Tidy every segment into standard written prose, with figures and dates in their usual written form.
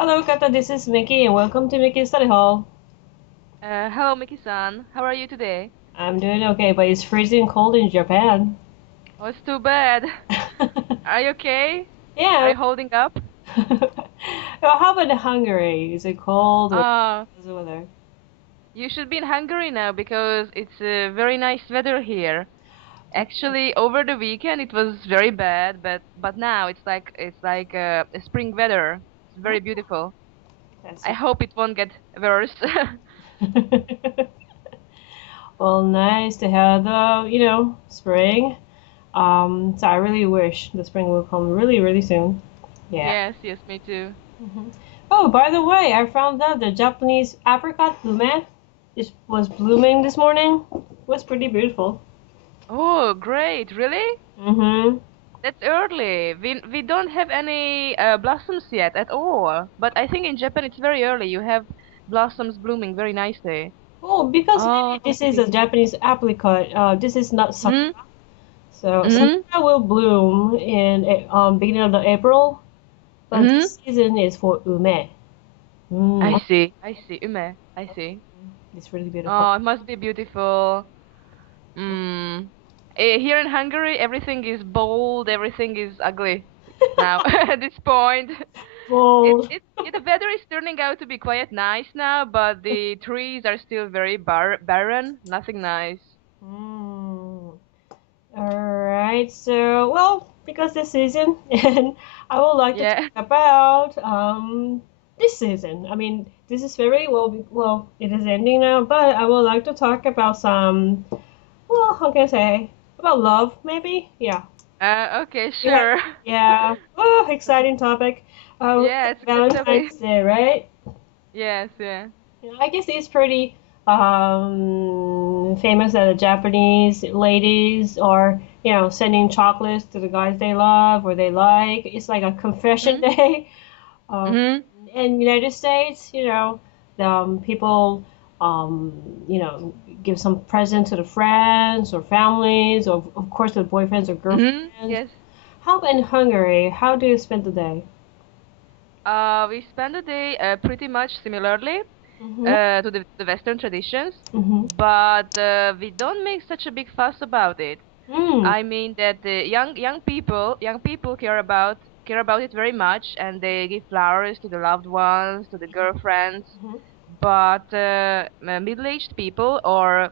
Hello, Kata. This is Miki, and welcome to Miki's Study Hall. Hello, Miki-san. How are you today? I'm doing okay, but it's freezing cold in Japan. Oh, it's too bad. Are you okay? Are Yeah. you holding up? Well, how about Hungary? Is it cold or Uh, how's the weather? you should be in Hungary now because it's very nice weather here. Actually, over the weekend it was very bad, but now it's like a spring weather. It's very Oh, beautiful. that's I hope it won't get worse. well, nice to have the spring. So I really wish the spring will come really, really soon. Yeah. Yes, yes, me too. Mhm. Oh, by the way, I found out the Japanese apricot blume was blooming this morning. It was pretty beautiful. Oh, great. Really? Mm-hmm. That's early. We don't have any blossoms yet at all. But I think in Japan it's very early. You have blossoms blooming very nicely. Oh, because Oh, maybe I this is a see. Japanese apricot. This is not sakura. Mm, So mm, sakura will bloom in beginning of the April, but mm. this season is for ume. I Mm, see. I see. Ume. I see. it's really beautiful. Oh, it must be beautiful. Mm. Here in Hungary, everything is bold. Everything is ugly now at this point. Well, The weather is turning out to be quite nice now, but the trees are still very barren. Nothing nice. mm, all right. So, well, because this season, and I would like to talk Yeah. about this season. I mean, this is very well. It is ending now, but I would like to talk about some. Well, how can I say about love? Maybe. Yeah. Okay, Yeah. sure. Yeah. Oh, exciting topic. Yeah, it's a good topic. Valentine's Day, right? Yes, yeah. Yeah, I guess it's pretty famous that the Japanese ladies are, sending chocolates to the guys they love or they like. It's like a confession Mm-hmm. day. Um, Mm-hmm. in United States, people, um, give some present to the friends or families, or of course the boyfriends or Mm-hmm. girlfriends. Yes. How about in Hungary? How do you spend the day? We spend the day pretty much similarly Mm-hmm. to the Western traditions, Mm-hmm. but we don't make such a big fuss about it. Mm. I mean that the young people care about it very much, and they give flowers to the loved ones, to the girlfriends. Mm-hmm. But middle-aged people or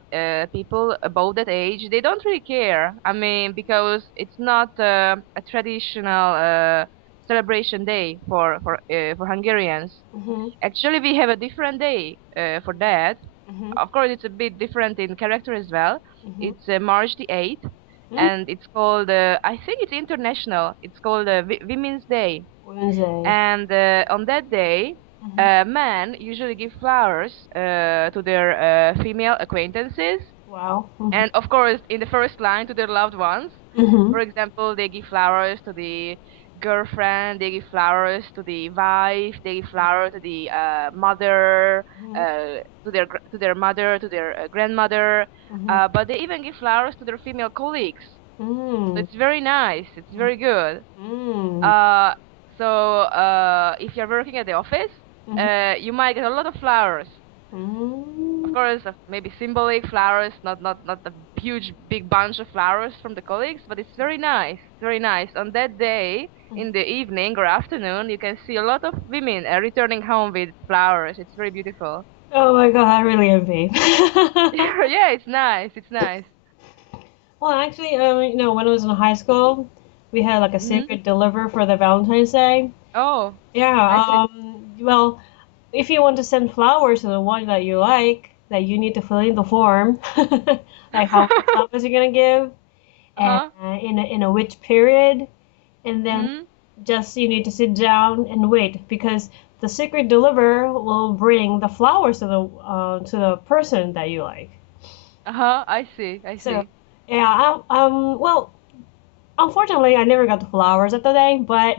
people above that age, they don't really care. I mean, because it's not a traditional celebration day for Hungarians. Mm-hmm. Actually, we have a different day for that. Mm-hmm. Of course, it's a bit different in character as well. Mm-hmm. It's March the 8th, Mm. and it's called, I think it's international. It's called Women's Day. Wednesday. And on that day, Mm-hmm. men usually give flowers to their female acquaintances, Wow. Mm-hmm. and of course, in the first line, to their loved ones. Mm-hmm. For example, they give flowers to the girlfriend, they give flowers to the wife, they give flowers to the mother, to their mother, to their grandmother, Mm-hmm. but they even give flowers to their female colleagues. So Mm. it's very nice. It's very good. Mm. Uh, so if you're working at the office, Mm-hmm. you might get a lot of flowers. Of Mm. course, maybe symbolic flowers, not a huge big bunch of flowers from the colleagues, but it's very nice. It's very nice. On that day, in the evening or afternoon, you can see a lot of women returning home with flowers. It's very beautiful. Oh my God, I really envy. Yeah, it's nice. It's nice. Well, actually, when I was in high school, we had like a Hmm. secret deliver for the Valentine's Day. Oh, I Yeah. see. Well, if you want to send flowers to the one that you like, that you need to fill in the form, like how many flowers you're gonna give, and Uh-huh. in a which period, and then Hmm. just you need to sit down and wait because the secret deliverer will bring the flowers to the person that you like. Uh-huh. I see. I So see. yeah, well, unfortunately, I never got the flowers at the day, but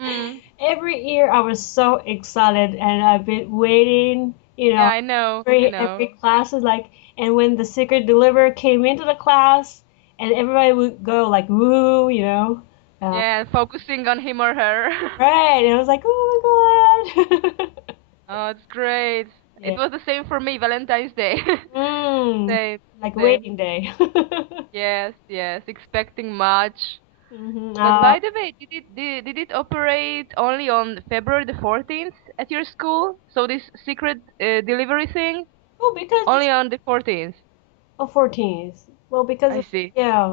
Mm. every year I was so excited and I've been waiting, Yeah, I know. I every know. class is like, and when the secret deliverer came into the class and everybody would go like, woo, Yeah, focusing on him or her. Right, and I was like, oh my god. Oh, it's great. Yeah. It was the same for me, Valentine's Day. Same, Like same. waiting day. Yes, yes, expecting much. Hmm. But by the way, did it operate only on February the 14th at your school? So this secret delivery thing Well, because only on the 14th. 14th. Well, because I see. yeah,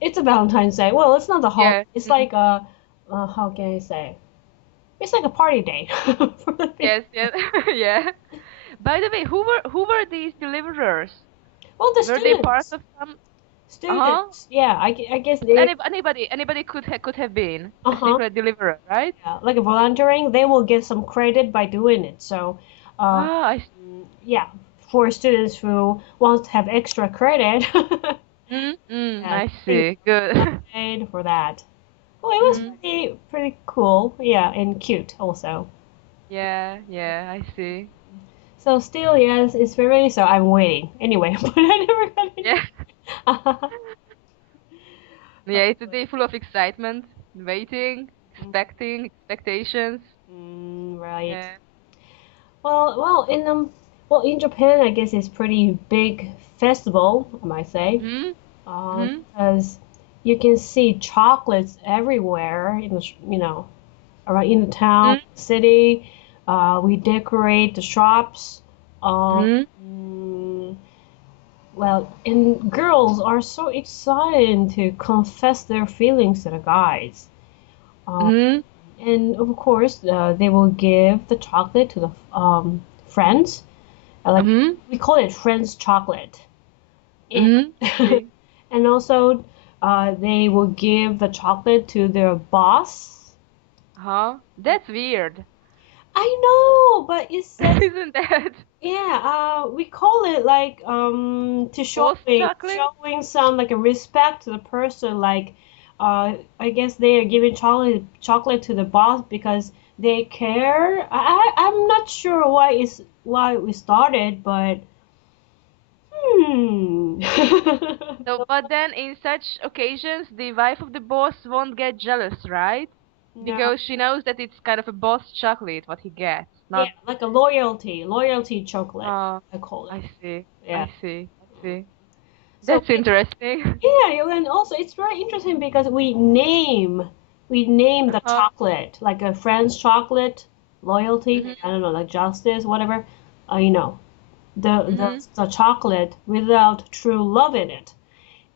it's a Valentine's Day. Well, it's not a holiday. Yeah. It's like how can I say? It's like a party day for the people. Yes, yes. Yeah. By the way, who were these deliverers? Well, the Were they part students, of some? Uh-huh. students. Yeah, I guess they. Anybody could have been a Uh-huh. secret deliverer, right? Yeah, like a volunteering, they will get some credit by doing it. So, uh, Ah, I see. yeah, for students who want to have extra credit, yeah, I they see. Good. get paid for that. Well, it was Mhm. pretty cool. Yeah, and cute also. Yeah, yeah, I see. So still, yes, it's very. So I'm waiting anyway, but I never got any. Yeah. Yeah, it's a day full of excitement, waiting, expecting, expectations. Right. Yeah. Well, in Japan, I guess it's pretty big festival, I might say, Hmm. Hmm. because you can see chocolates everywhere in around in the town, city. We decorate the shops. Hmm. Mm, well, and girls are so excited to confess their feelings to the guys. Uh, Hmm. and of course, they will give the chocolate to the friends. Like Hmm. we call it friends chocolate. And, Hmm. See. and also, they will give the chocolate to their boss. Huh? That's weird. I know, but it says Isn't that yeah. We call it like to boss chocolate? showing some like a respect to the person. Like, I guess they are giving chocolate to the boss because they care. I'm not sure why we started, but hmm. So, but then in such occasions, the wife of the boss won't get jealous, right? No. Because she knows that it's kind of a boss chocolate what he gets, Yeah, not. like a loyalty chocolate. Oh, I call it. I see. Yeah. I see. I see. So That's interesting. yeah, and also it's very interesting because we name the Uh-huh. chocolate like a friend's chocolate, loyalty. Mhm. I don't know, like justice, whatever. You know, the the Mhm. the chocolate without true love in it.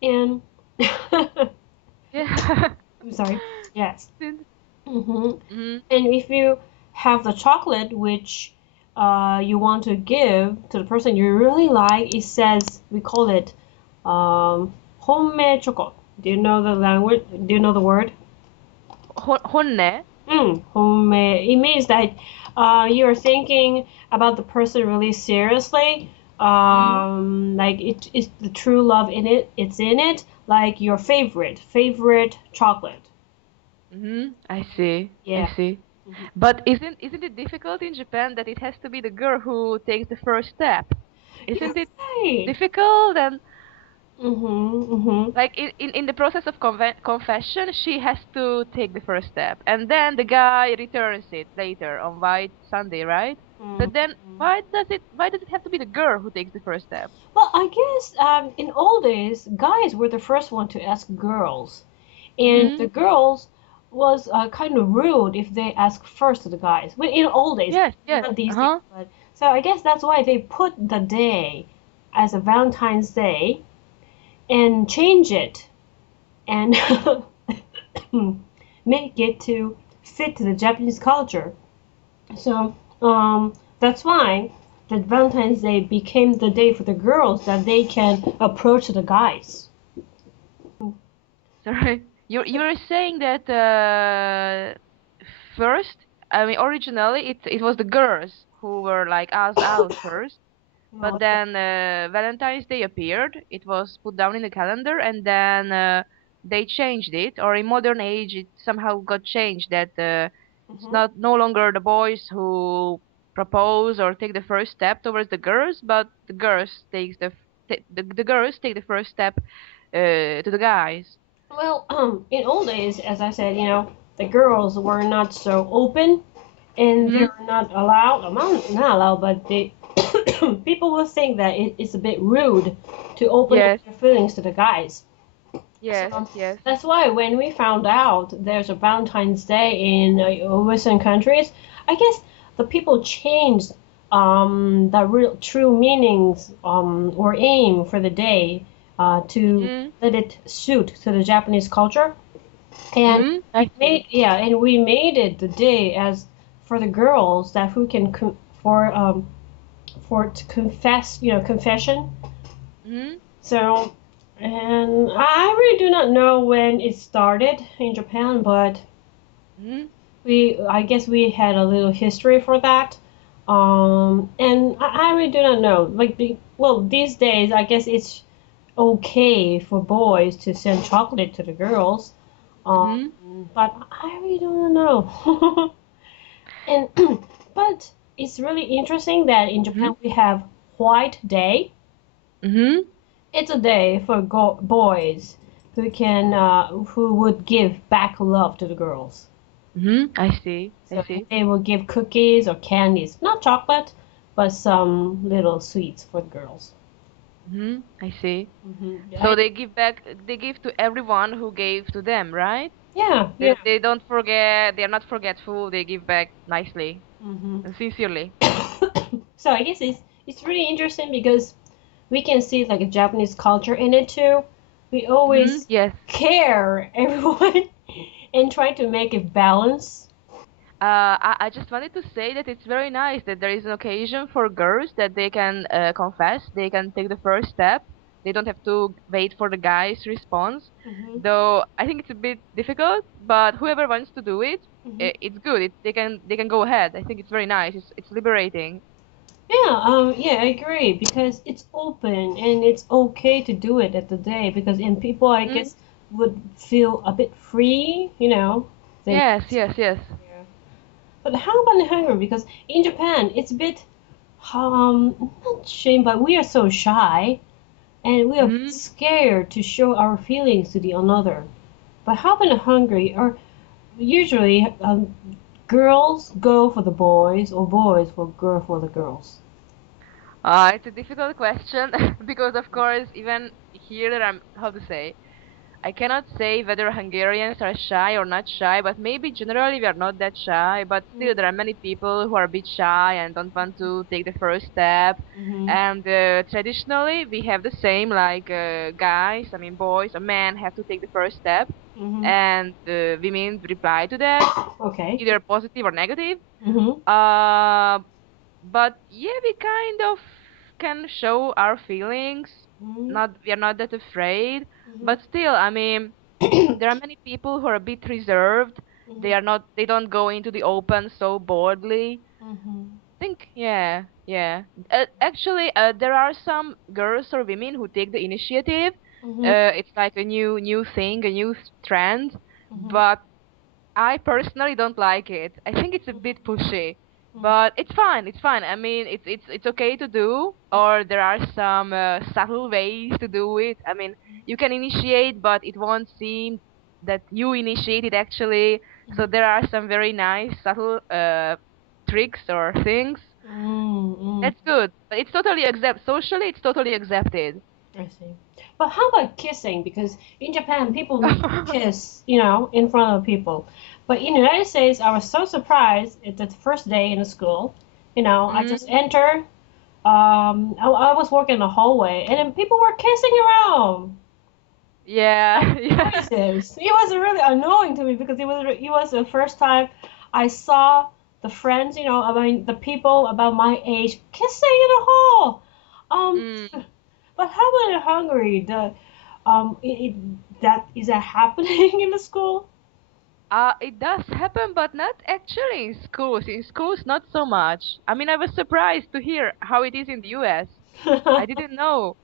And Yeah. I'm sorry. Yes. Hmm. Mhm. And if you have the chocolate which you want to give to the person you really like, it says we call it homemade choco. Do you know the language? Do you know the word? Honne. Homemade. It means that you're thinking about the person really seriously. Mhm. Like it is the true love in it. It's in it. Like your favorite chocolate. Mhm. I see. I Yeah. see. But isn't it difficult in Japan that it has to be the girl who takes the first step? You're Isn't it right. difficult? And Mm-hmm. like in the process of confession, she has to take the first step, and then the guy returns it later on White Sunday, right? But then Mm-hmm. why does it have to be the girl who takes the first step? Well, I guess in old days, guys were the first one to ask girls, and the Mhm. girls was kind of rude if they ask first to the guys. But in old days, Yes, yes. not these days. Uh-huh. But so I guess that's why they put the day as a Valentine's Day and change it and make it to fit to the Japanese culture. So that's why that Valentine's Day became the day for the girls that they can approach the guys. Sorry. You were saying that first, I mean originally it was the girls who were like asked out first. But Well, then Valentine's Day appeared. It was put down in the calendar, and then they changed it. Or in modern age, it somehow got changed that it's mhm. not no longer the boys who propose or take the first step towards the girls, but the girls take the girls take the first step to the guys? Well, in old days, as I said, the girls were not so open, and Mm-hmm. they're not allowed. Not allowed, but they people will think that it's a bit rude to open up Yes, their feelings to the guys. yes, So yes. that's why when we found out there's a Valentine's Day in Western countries, I guess the people changed the real true meanings or aim for the day to Mm-hmm. let it suit to the Japanese culture. And Mm-hmm. I see. we made it the day as for the girls that who can for to confess, confession. Mm-hmm. So, and I really do not know when it started in Japan, but Mm-hmm. I guess we had a little history for that. And I really do not know. These days, I guess it's okay for boys to send chocolate to the girls. Mm-hmm. But I really don't know. And but it's really interesting that in Mm-hmm. Japan we have White Day. Mm-hmm. It's a day for boys who would give back love to the girls. Mm-hmm. I see. I So see. they will give cookies or candies, not chocolate, but some little sweets for the girls. Mm-hmm. I see. So Yeah, they give back, they give to everyone who gave to them, right? yeah, yeah. They don't forget, they are not forgetful, they give back nicely hmm and sincerely. So I guess it's really interesting because we can see like a Japanese culture in it too. We Mm-hmm. always Yes. care everyone and try to make it balance. I just wanted to say that it's very nice that there is an occasion for girls that they can confess, they can take the first step. They don't have to wait for the guy's response. hmm Though I think it's a bit difficult, but whoever wants to do it, hmm it's good. They can go ahead. I think it's very nice. It's liberating. Yeah, I agree because it's open and it's okay to do it at the day because in people I Mm-hmm. guess would feel a bit free, They Yes, yes, yes. yeah. But how about in Hungary? Because in Japan it's a bit not shame, but we are so shy and we are Mm-hmm. scared to show our feelings to the another. But how about in Hungary? Or usually girls go for the boys or boys will go for the girls. It's a difficult question because, of course, even here there are, how to say, I cannot say whether Hungarians are shy or not shy, but maybe generally we are not that shy. But still, there are many people who are a bit shy and don't want to take the first step. Mm-hmm. And traditionally, we have the same, like guys, I mean boys or men have to take the first step, Mm-hmm. and women reply to that, Okay. either positive or negative. Mm-hmm. Uh, but yeah, we kind of can show our feelings. Mm-hmm. Not we are not that afraid, Mm-hmm. but still, I mean, there are many people who are a bit reserved. Mm-hmm. They are not. They don't go into the open so boldly. Mm-hmm. Think, yeah, yeah. Actually, there are some girls or women who take the initiative. Mm-hmm. It's like a new thing, a new trend. Mm-hmm. But I personally don't like it. I think it's a bit pushy, Mm-hmm. but it's fine. It's fine. I mean, it's okay to do, or there are some subtle ways to do it. I mean, you can initiate, but it won't seem that you initiated actually. So there are some very nice subtle tricks or things. Mm-hmm. That's good. But it's totally socially. It's totally accepted. I see. But how about kissing? Because in Japan, people kiss, in front of people. But in the United States, I was so surprised at the first day in the school. I just Mm, entered. I was walking in the hallway, and then people were kissing around. yeah, yeah. Voices. It was really annoying to me because it was the first time I saw the friends, I mean the people about my age kissing in the hall. Um, Mm. but how about in Hungary? That is that happening in the school? It does happen, but not actually in schools. In schools, not so much. I mean, I was surprised to hear how it is in the US. I didn't know.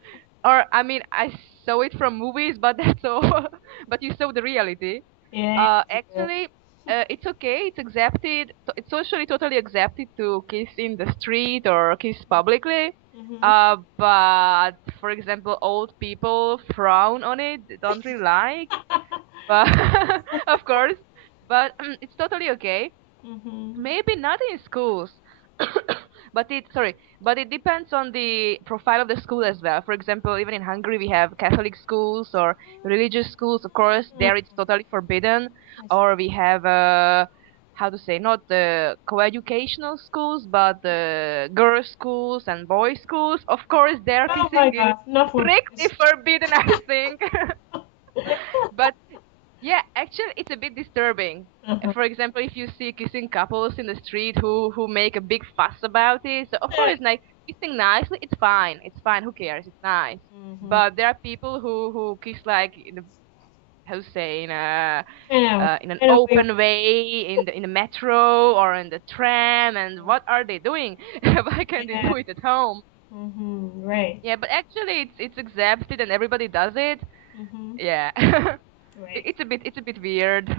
Or, I mean, I saw it from movies, but that's all. But you saw the reality. Yeah. Yeah. Actually, it's okay. It's accepted. It's socially totally accepted to kiss in the street or kiss publicly. Mhm. But for example, old people frown on it, they don't really like. But of course, but it's totally okay. Maybe not in schools. But it depends on the profile of the school as well. For example, even in Hungary, we have Catholic schools or religious schools. Of course, there it's totally forbidden. Or we have how to say, not the co-educational schools, but the girls' schools and boys' schools. Of course, their Oh my kissing is God, not for strictly forbidden, I think. But yeah, actually, it's a bit disturbing. For example, if you see kissing couples in the street who make a big fuss about it, so of course, like kissing nicely, it's fine. It's fine. Who cares? It's nice. But there are people who kiss like in a, how to say, in an open way in the metro or in the tram, and what are they doing? Why can't they do it at home? Right. Yeah, but actually, it's accepted and everybody does it. Yeah. Right. It's a bit weird.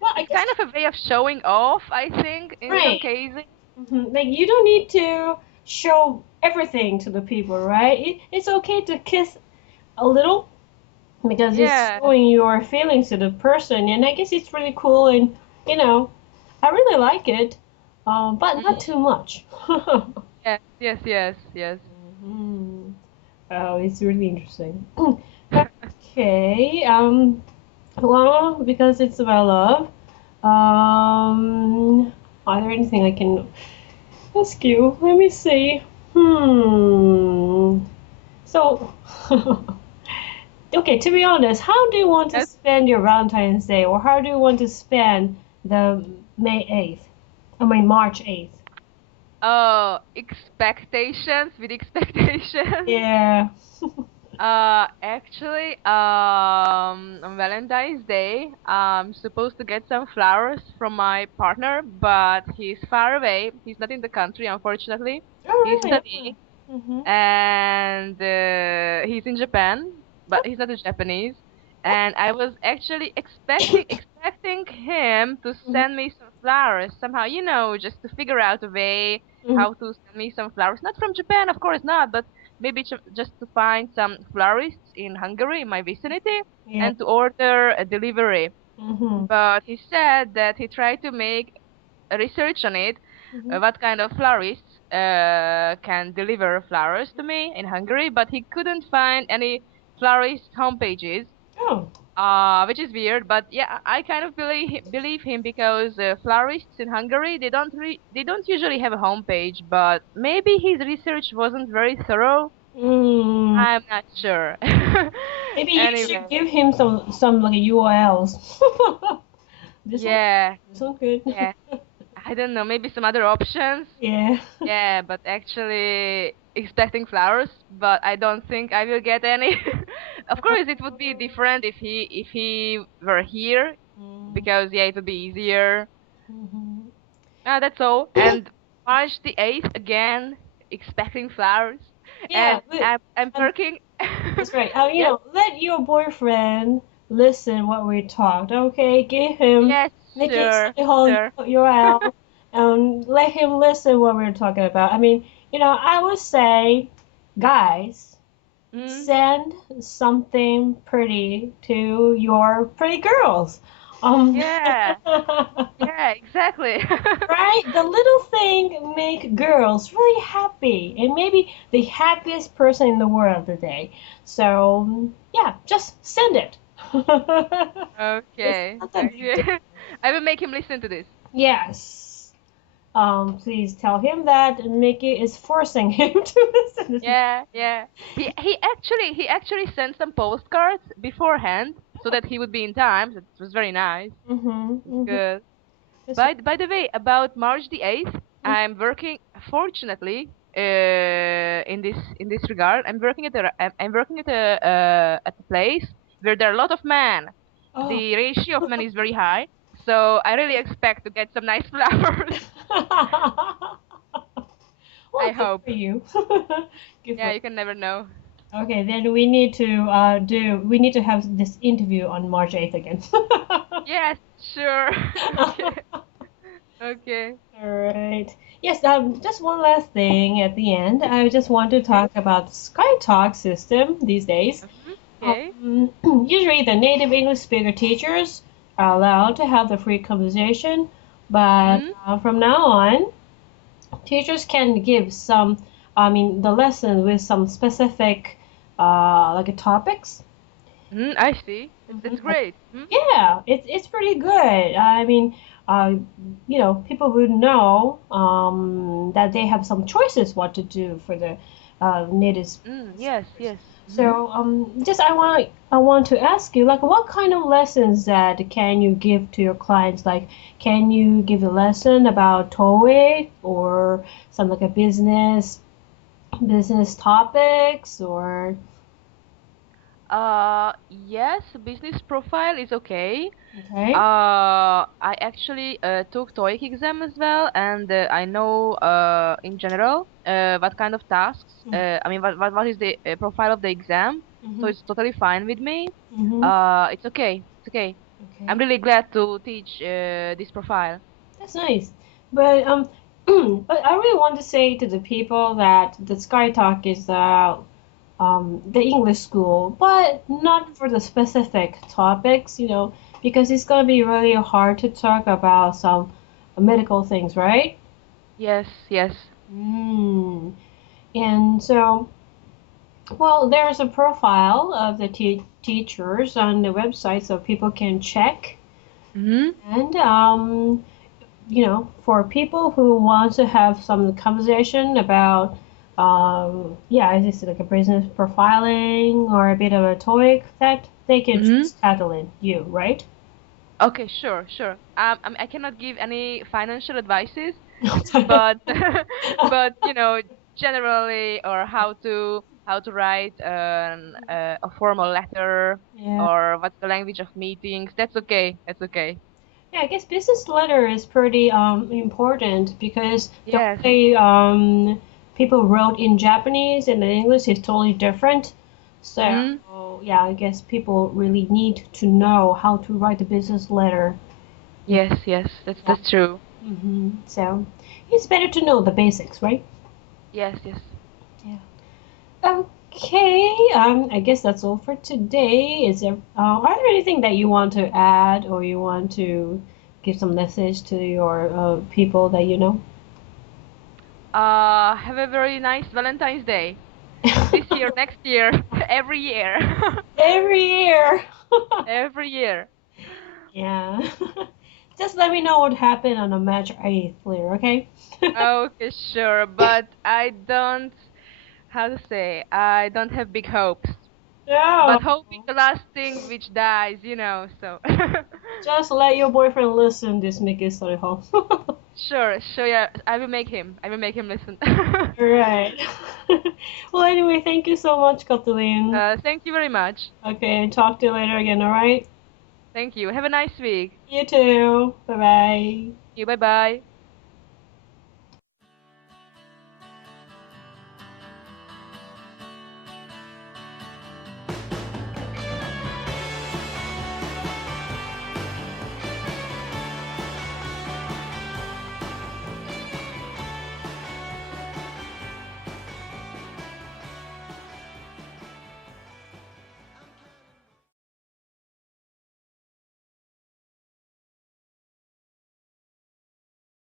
Well, I It's guess kind of a way of showing off, I think, in some cases. like you don't need to show everything to the people, right? It's okay to kiss a little because it's showing your feelings to the person, and I guess it's really cool, and you know, I really like it, but not too much. Yes. Oh, it's really interesting. Okay, well, because it's about love, are there anything I can ask you? Let me see. So, okay, to be honest, how do you want to spend your Valentine's Day, or how do you want to spend the May 8th? I mean, March 8th. Oh, expectations with expectations. Yeah. Actually, on Valentine's Day, I'm supposed to get some flowers from my partner, but he's far away. He's not in the country, unfortunately. Oh, He's really? studying, and he's in Japan, but he's not a Japanese. And I was actually expecting him to send me some flowers somehow, just to figure out a way how to send me some flowers. Not from Japan, of course not, but maybe just to find some florists in Hungary, in my vicinity, and to order a delivery. But he said that he tried to make a research on it, what kind of florists can deliver flowers to me in Hungary, but he couldn't find any florist homepages. Which is weird, but yeah, I kind of believe him because florists in Hungary they don't usually have a homepage, but maybe his research wasn't very thorough. I'm not sure. Maybe you should give him some like URLs. This one good. Yeah. I don't know, maybe some other options. Yeah. Yeah, but actually expecting flowers, but I don't think I will get any. Of course, it would be different if he were here, because yeah, it would be easier. That's all. And March the 8th again, expecting flowers. Yeah, And I'm working. That's right. You know, let your boyfriend listen what we talked. Okay, give him make it the whole URL and let him listen what we're talking about. I mean, you know, I would say, guys, send something pretty to your pretty girls. Yeah, exactly. Right? The little thing make girls really happy, and maybe the happiest person in the world today. So yeah, just send it. Okay. I will make him listen to this. Yes. Please tell him that Miki is forcing him to listen. Yeah. He actually sent some postcards beforehand so that he would be in time. That was very nice. Good. By the way, about March the 8th, I'm working. Fortunately, in this regard, I'm working at a place where there are a lot of men. The ratio of men is very high, so I really expect to get some nice flowers. Well, I hope. For you. You can never know. Okay, then we need to have this interview on March 8th again. Yes, sure. Okay. All right. Yes, just one last thing at the end. I just want to Okay. talk about the Sky Talk system these days. Okay. Usually, the native English speaker teachers are allowed to have the free conversation, but Mm-hmm. from now on, teachers can give some, the lesson with some specific, like topics. I see. That's Like, great. yeah, it's pretty good. Uh, people would know that they have some choices what to do for the native. Yes, yes. So just I want to ask you, like, what kind of lessons that can you give to your clients? Like, can you give a lesson about TOEIC or some like a business topics or Yes, business profile is okay. okay? I actually took TOEIC exam as well, and I know in general what kind of tasks. I mean, what is the profile of the exam? So Mm-hmm. it's totally fine with me. Mm-hmm. It's okay. It's okay. I'm Okay. really glad to teach this profile. That's nice. But but I really want to say to the people that the Sky Talk is the English school, but not for the specific topics, because it's gonna be really hard to talk about some medical things, right? Yes, yes. Mm. And so, well, there's a profile of the teachers on the website so people can check. Mm-hmm. And for people who want to have some conversation about, yeah, is this like a business profiling or a bit of a TOEIC that they can Mm-hmm. just tackle in you, right? Okay, sure, sure. I cannot give any financial advices, but but generally, or how to write a formal letter, Yeah. or what's the language of meetings. That's okay. That's okay. Yeah, I guess business letter is pretty important because the Yes. way people wrote in Japanese and in English is totally different. So Mm-hmm. yeah, I guess people really need to know how to write a business letter. Yes, yes. That's Yeah. that's true. So it's better to know the basics, right? Yes, yes. Yeah. Okay. I guess that's all for today. Are there anything that you want to add or you want to give some message to your people that you know? Have a very nice Valentine's Day. This year, next year, every year. Every year. Every year. Yeah. Just let me know what happened on the March 8th later, okay? Okay, sure, but I don't, how to say, I don't have big hopes. No. But hope is the last thing which dies, so. Just let your boyfriend listen this Miki story home. Sure, sure, yeah, I will make him listen. Right. Well, anyway, thank you so much, Kathleen. Thank you very much. Okay, talk to you later again, alright? Thank you. Have a nice week. You too. Bye bye. You, bye bye.